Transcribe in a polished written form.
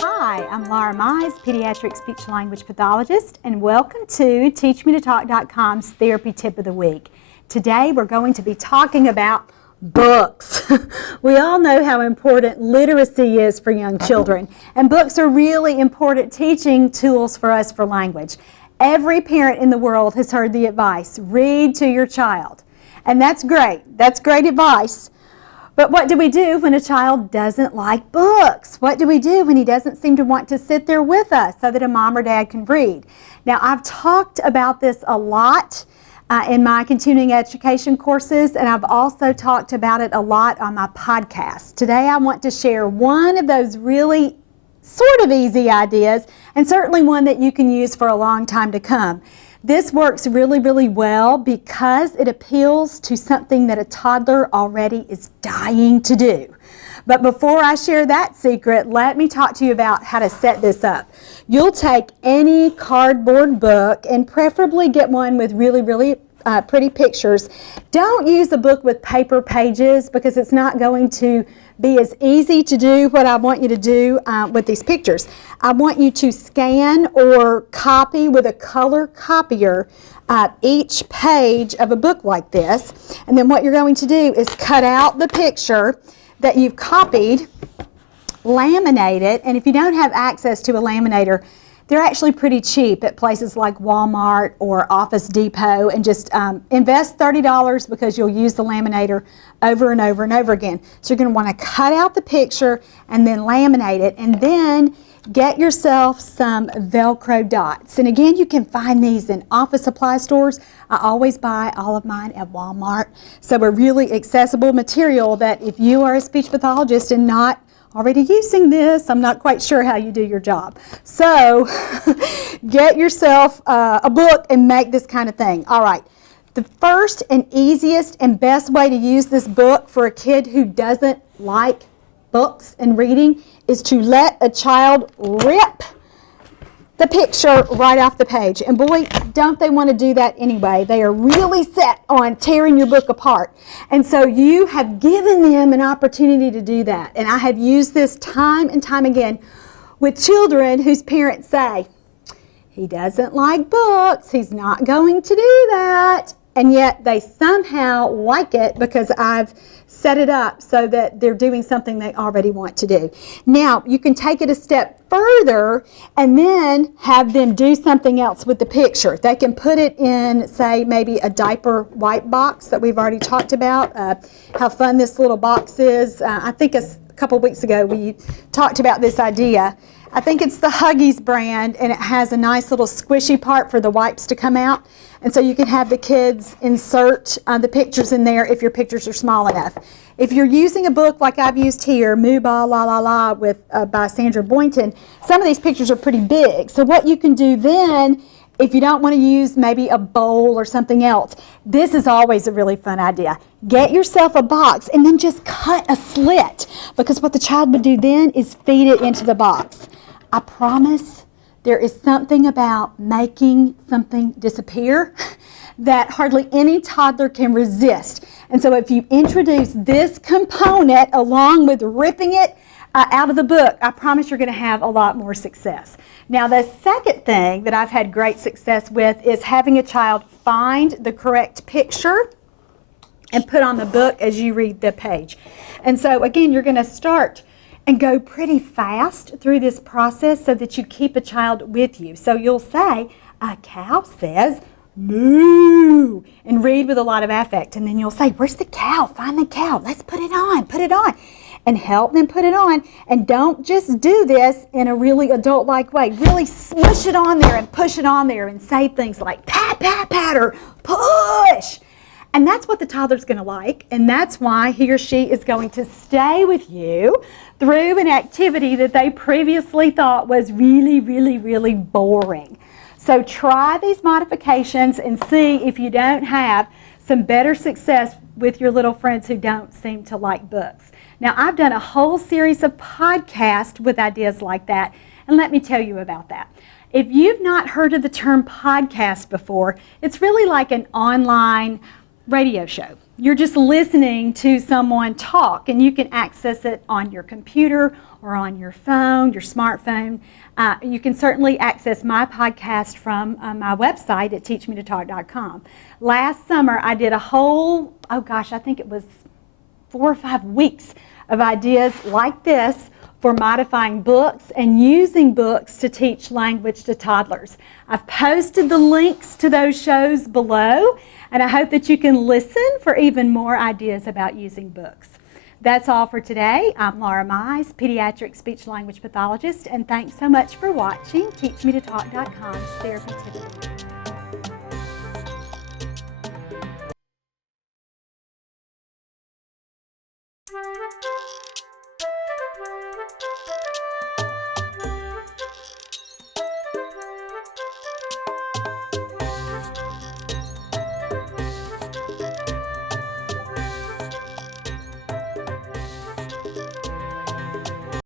Hi, I'm Laura Mize, pediatric speech-language pathologist, and welcome to TeachMeToTalk.com's Therapy Tip of the Week. Today we're going to be talking about books. We all know how important literacy is for young children, and books are really important teaching tools for us for language. Every parent in the world has heard the advice, read to your child. And that's great. That's great advice. But what do we do when a child doesn't like books? What do we do when he doesn't seem to want to sit there with us so that a mom or dad can read? Now, I've talked about this a lot in my continuing education courses, and I've also talked about it a lot on my podcast. Today, I want to share one of those really sort of easy ideas, and certainly one that you can use for a long time to come. This works really, really well because it appeals to something that a toddler already is dying to do. But before I share that secret, let me talk to you about how to set this up. You'll take any cardboard book and preferably get one with really, really pretty pictures. Don't use a book with paper pages because it's not going to be as easy to do what I want you to do with these pictures. I want you to scan or copy with a color copier each page of a book like this. And then what you're going to do is cut out the picture that you've copied, laminate it, and if you don't have access to a laminator, they're actually pretty cheap at places like Walmart or Office Depot, and just invest $30 because you'll use the laminator over and over and over again. So you're going to want to cut out the picture and then laminate it, and then get yourself some Velcro dots. And again, you can find these in office supply stores. I always buy all of mine at Walmart. So a really accessible material that if you are a speech pathologist and not already using this, I'm not quite sure how you do your job. So get yourself a book and make this kind of thing. All right. The first and easiest and best way to use this book for a kid who doesn't like books and reading is to let a child rip the picture right off the page. And boy, don't they want to do that anyway. They are really set on tearing your book apart. And so you have given them an opportunity to do that. And I have used this time and time again with children whose parents say, he doesn't like books, he's not going to do that. And yet they somehow like it because I've set it up so that they're doing something they already want to do. Now, you can take it a step further and then have them do something else with the picture. They can put it in, say, maybe a diaper wipe box that we've already talked about, how fun this little box is. I think a couple weeks ago we talked about this idea. I think it's the Huggies brand, and it has a nice little squishy part for the wipes to come out. And so you can have the kids insert the pictures in there if your pictures are small enough. If you're using a book like I've used here, Moo Ba La La La by Sandra Boynton, some of these pictures are pretty big. So what you can do then, if you don't want to use maybe a bowl or something else, this is always a really fun idea. Get yourself a box and then just cut a slit, because what the child would do then is feed it into the box. I promise there is something about making something disappear that hardly any toddler can resist. And so if you introduce this component along with ripping it out of the book, I promise you're going to have a lot more success. Now, the second thing that I've had great success with is having a child find the correct picture and put on the book as you read the page. And so again, you're going to start and go pretty fast through this process so that you keep a child with you. So you'll say, a cow says moo, and read with a lot of affect. And then you'll say, where's the cow? Find the cow. Let's put it on. Put it on. And help them put it on. And don't just do this in a really adult-like way. Really smush it on there and push it on there and say things like pat, pat, pat, or push. And that's what the toddler's going to like, and that's why he or she is going to stay with you through an activity that they previously thought was really, really, really boring. So try these modifications and see if you don't have some better success with your little friends who don't seem to like books. Now, I've done a whole series of podcasts with ideas like that, and let me tell you about that. If you've not heard of the term podcast before, it's really like an online radio show. you're just listening to someone talk, and you can access it on your computer or on your phone, your smartphone. You can certainly access my podcast from my website at teachmetotalk.com. Last summer, I did a whole, oh gosh, I think it was 4 or 5 weeks of ideas like this for modifying books and using books to teach language to toddlers. I've posted the links to those shows below, and I hope that you can listen for even more ideas about using books. That's all for today. I'm Laura Mize, pediatric speech-language pathologist, and thanks so much for watching TeachMeToTalk.com's Therapy Tip of the Week.